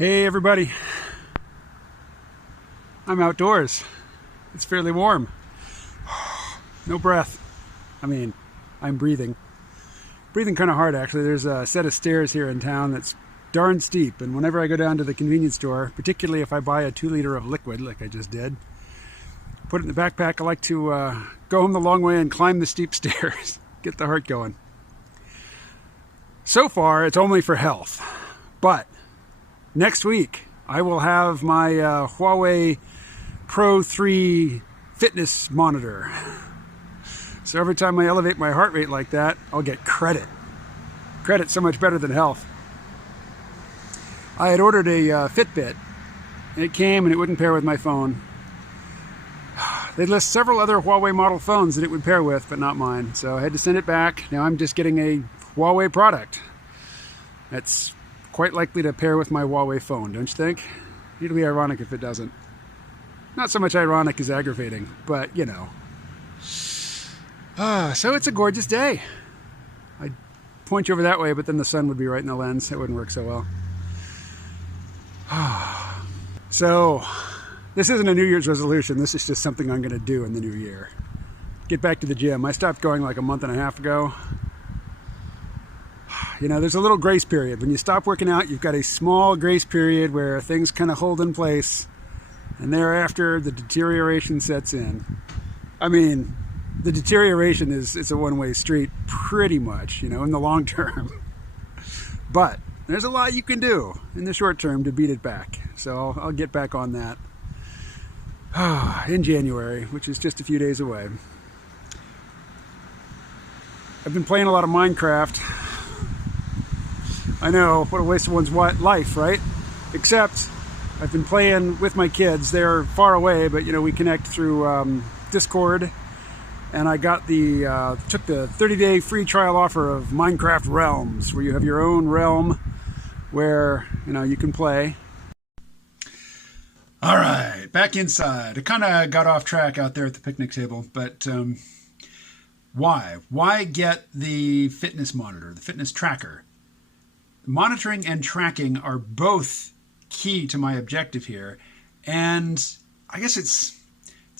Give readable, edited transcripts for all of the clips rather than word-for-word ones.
Hey everybody, I'm outdoors. It's fairly warm. No breath. I mean, I'm breathing. Breathing kind of hard actually. There's a set of stairs here in town that's darn steep, and whenever I go down to the convenience store, particularly if I buy a 2 liter of liquid like I just did, put it in the backpack, I like to go home the long way and climb the steep stairs. Get the heart going. So far, it's only for health, but next week, I will have my Huawei Pro 3 fitness monitor. So every time I elevate my heart rate like that, I'll get credit. Credit's so much better than health. I had ordered a Fitbit, and it came and it wouldn't pair with my phone. They list several other Huawei model phones that it would pair with, but not mine. So I had to send it back. Now I'm just getting a Huawei product. That's quite likely to pair with my Huawei phone, don't you think? It'll be ironic if it doesn't. Not so much ironic as aggravating, but you know. So it's a gorgeous day. I'd point you over that way, but then the sun would be right in the lens. It wouldn't work so well. So this isn't a New Year's resolution. This is just something I'm going to do in the new year. Get back to the gym. I stopped going like a month and a half ago. You know, there's a little grace period. When you stop working out, you've got a small grace period where things kind of hold in place, and thereafter the deterioration sets in. I mean, the deterioration it's a one-way street pretty much, you know, in the long term. But there's a lot you can do in the short term to beat it back. So I'll get back on that in January, which is just a few days away. I've been playing a lot of Minecraft. I know, what a waste of one's life, right? Except I've been playing with my kids. They're far away, but you know, we connect through Discord, and I got took the 30-day free trial offer of Minecraft Realms, where you have your own realm where, you know, you can play. All right, back inside. I kind of got off track out there at the picnic table, but why? Why get the fitness monitor, the fitness tracker? Monitoring and tracking are both key to my objective here, and I guess it's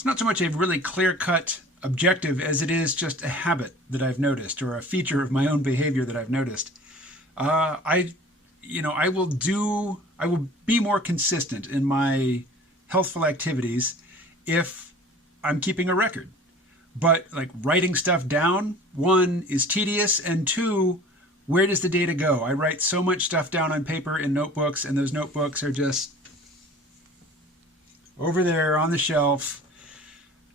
not so much a really clear-cut objective as it is just a habit that I've noticed, or a feature of my own behavior that I've noticed. I will be more consistent in my healthful activities if I'm keeping a record. But like writing stuff down, one, is tedious, and two, where does the data go? I write so much stuff down on paper in notebooks, and those notebooks are just over there on the shelf,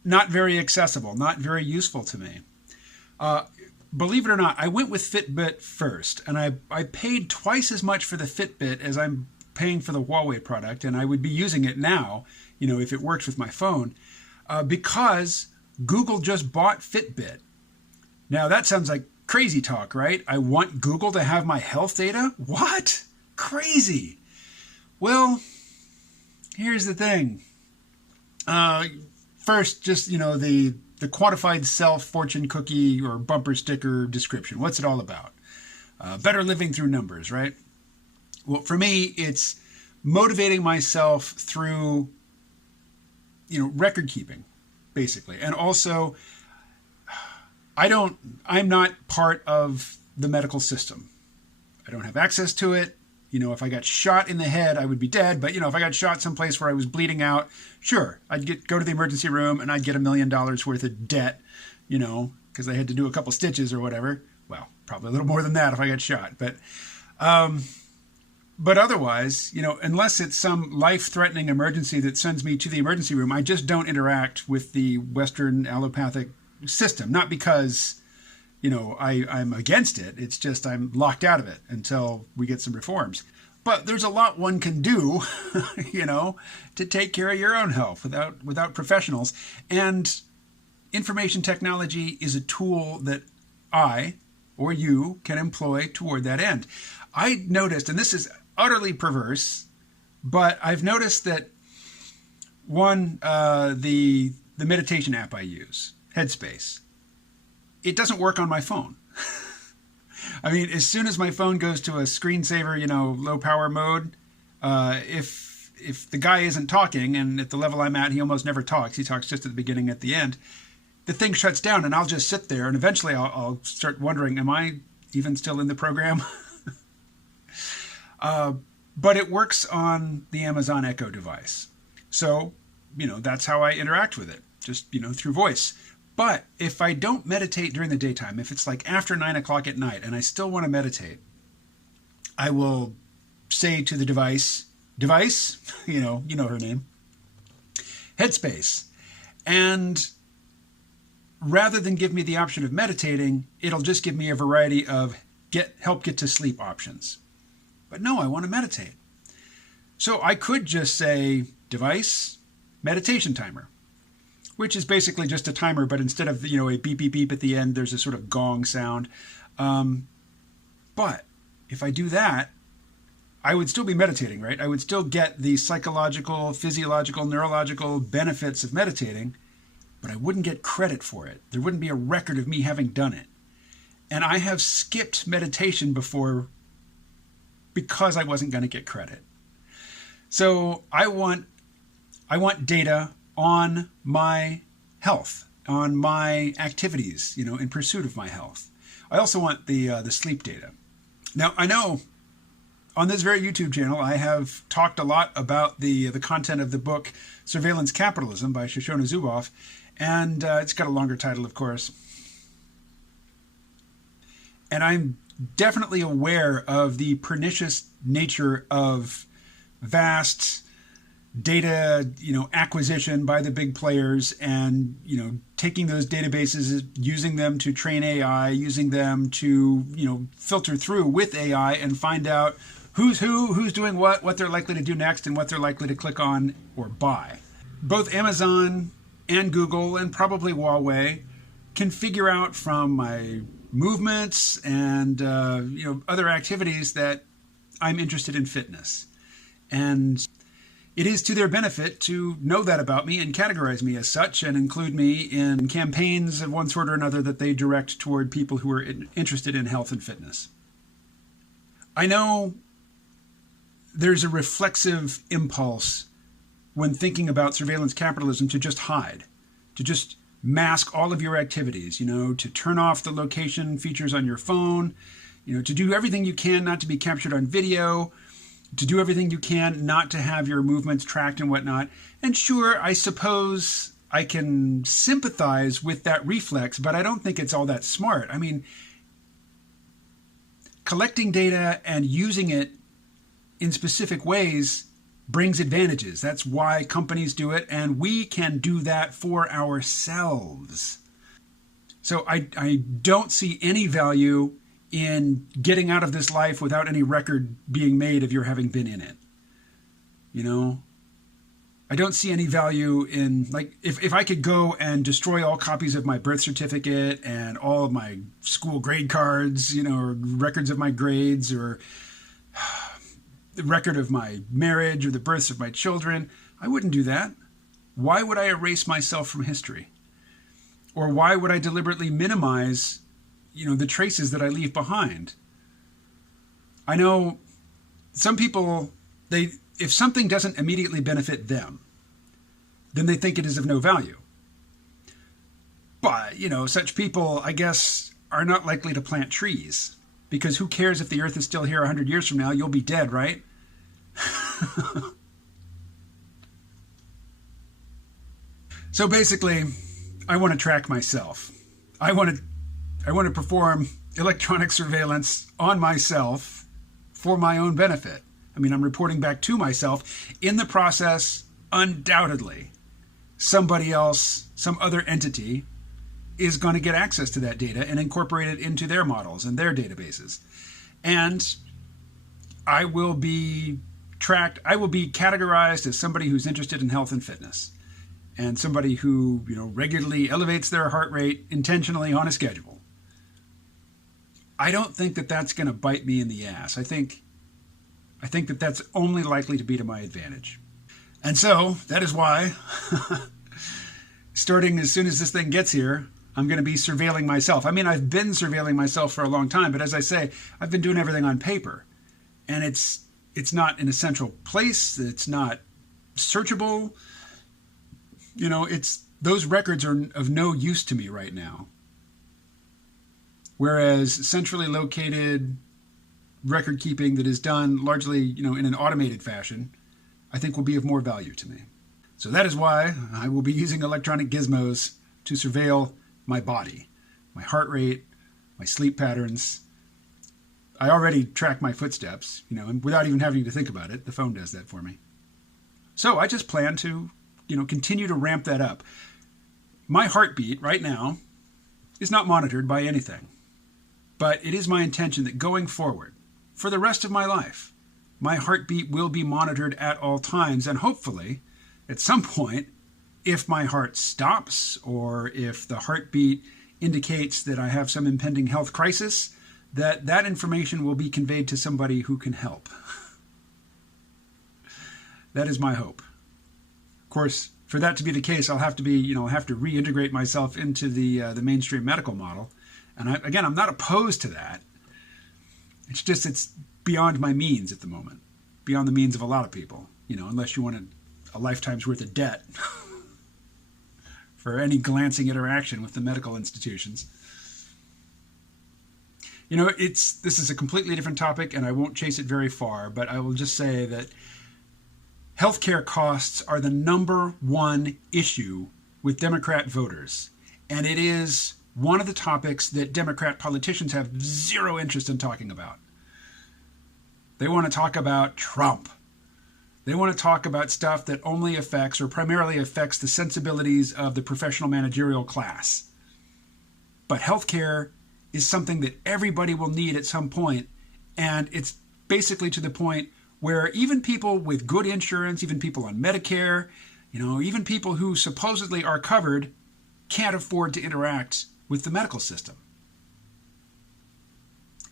not very accessible, not very useful to me. Believe it or not, I went with Fitbit first, and I paid twice as much for the Fitbit as I'm paying for the Huawei product, and I would be using it now, you know, if it works with my phone, because Google just bought Fitbit. Now that sounds like crazy talk, right? I want Google to have my health data? What? Crazy. Well, here's the thing. First, just, you know, the quantified self fortune cookie or bumper sticker description. What's it all about? Better living through numbers, right? Well, for me, it's motivating myself through, you know, record keeping, basically. And also, I'm not part of the medical system. I don't have access to it. You know, if I got shot in the head, I would be dead. But, you know, if I got shot someplace where I was bleeding out, sure, I'd go to the emergency room and I'd get $1 million worth of debt, you know, because I had to do a couple stitches or whatever. Well, probably a little more than that if I got shot. But otherwise, you know, unless it's some life-threatening emergency that sends me to the emergency room, I just don't interact with the Western allopathic system. Not because, you know, I'm against it. It's just I'm locked out of it until we get some reforms. But there's a lot one can do, you know, to take care of your own health without professionals. And information technology is a tool that I or you can employ toward that end. I noticed, and this is utterly perverse, but I've noticed that one, the meditation app I use, Headspace, it doesn't work on my phone. I mean, as soon as my phone goes to a screensaver, you know, low power mode, If the guy isn't talking, and at the level I'm at, he almost never talks. He talks just at the beginning, at the end. The thing shuts down, and I'll just sit there, and eventually I'll start wondering, am I even still in the program? But it works on the Amazon Echo device. So, that's how I interact with it, just, through voice. But if I don't meditate during the daytime, if it's like after 9 o'clock at night and I still want to meditate, I will say to the device, you know her name, Headspace. And rather than give me the option of meditating, it'll just give me a variety of help get to sleep options. But no, I want to meditate. So I could just say, device, meditation timer, which is basically just a timer, but instead of, a beep, beep, beep at the end, there's a sort of gong sound. But if I do that, I would still be meditating, right? I would still get the psychological, physiological, neurological benefits of meditating, but I wouldn't get credit for it. There wouldn't be a record of me having done it. And I have skipped meditation before because I wasn't going to get credit. So I want data on my health, on my activities, in pursuit of my health. I also want the sleep data. Now, I know on this very YouTube channel, I have talked a lot about the content of the book Surveillance Capitalism by Shoshana Zuboff, and it's got a longer title, of course. And I'm definitely aware of the pernicious nature of vast data, acquisition by the big players, and, taking those databases, using them to train AI, using them to, filter through with AI and find out who's doing what they're likely to do next, and what they're likely to click on or buy. Both Amazon and Google, and probably Huawei, can figure out from my movements and other activities that I'm interested in fitness. And it is to their benefit to know that about me and categorize me as such, and include me in campaigns of one sort or another that they direct toward people who are interested in health and fitness. I know there's a reflexive impulse when thinking about surveillance capitalism to just hide, to just mask all of your activities, to turn off the location features on your phone, to do everything you can not to be captured on video, to do everything you can not to have your movements tracked and whatnot. And sure, I suppose I can sympathize with that reflex, but I don't think it's all that smart. I mean, collecting data and using it in specific ways brings advantages. That's why companies do it, and we can do that for ourselves. So I don't see any value in getting out of this life without any record being made of your having been in it. I don't see any value in, like, if I could go and destroy all copies of my birth certificate and all of my school grade cards, or records of my grades, or the record of my marriage or the births of my children, I wouldn't do that. Why would I erase myself from history? Or why would I deliberately minimize, the traces that I leave behind? I know some people, if something doesn't immediately benefit them, then they think it is of no value. But, such people, I guess, are not likely to plant trees. Because who cares if the earth is still here 100 years from now? You'll be dead, right? So basically, I want to track myself. I want to perform electronic surveillance on myself for my own benefit. I mean, I'm reporting back to myself. In the process, undoubtedly, somebody else, some other entity, is going to get access to that data and incorporate it into their models and their databases. And I will be tracked, I will be categorized as somebody who's interested in health and fitness, and somebody who, regularly elevates their heart rate intentionally on a schedule. I don't think that that's going to bite me in the ass. I think that that's only likely to be to my advantage. And so that is why, starting as soon as this thing gets here, I'm going to be surveilling myself. I mean, I've been surveilling myself for a long time, but as I say, I've been doing everything on paper. And it's It's not in a central place. It's not searchable. It's those records are of no use to me right now. Whereas centrally located record keeping that is done largely, in an automated fashion, I think will be of more value to me. So that is why I will be using electronic gizmos to surveil my body, my heart rate, my sleep patterns. I already track my footsteps, and without even having to think about it, the phone does that for me. So I just plan to, continue to ramp that up. My heartbeat right now is not monitored by anything, but it is my intention that going forward, for the rest of my life, my heartbeat will be monitored at all times, and hopefully, at some point, if my heart stops or if the heartbeat indicates that I have some impending health crisis, that information will be conveyed to somebody who can help. That is my hope. Of course, for that to be the case, I'll have to reintegrate myself into the mainstream medical model. And I'm not opposed to that. It's beyond my means at the moment, beyond the means of a lot of people, unless you wanted a lifetime's worth of debt for any glancing interaction with the medical institutions. This is a completely different topic, and I won't chase it very far, but I will just say that healthcare costs are the number one issue with Democrat voters, and it is one of the topics that Democrat politicians have zero interest in talking about. They want to talk about Trump. They want to talk about stuff that only affects or primarily affects the sensibilities of the professional managerial class. But healthcare is something that everybody will need at some point, and it's basically to the point where even people with good insurance, even people on Medicare, even people who supposedly are covered can't afford to interact with the medical system.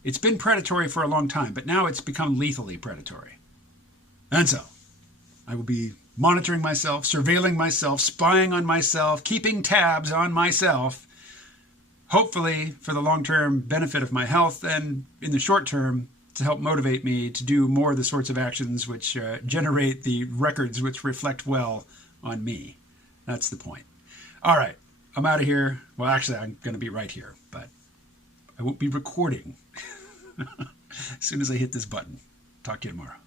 It's been predatory for a long time, but now it's become lethally predatory. And so, I will be monitoring myself, surveilling myself, spying on myself, keeping tabs on myself, hopefully for the long-term benefit of my health, and in the short term to help motivate me to do more of the sorts of actions which generate the records which reflect well on me. That's the point. All right, I'm out of here. Well, actually, I'm going to be right here, but I won't be recording as soon as I hit this button. Talk to you tomorrow.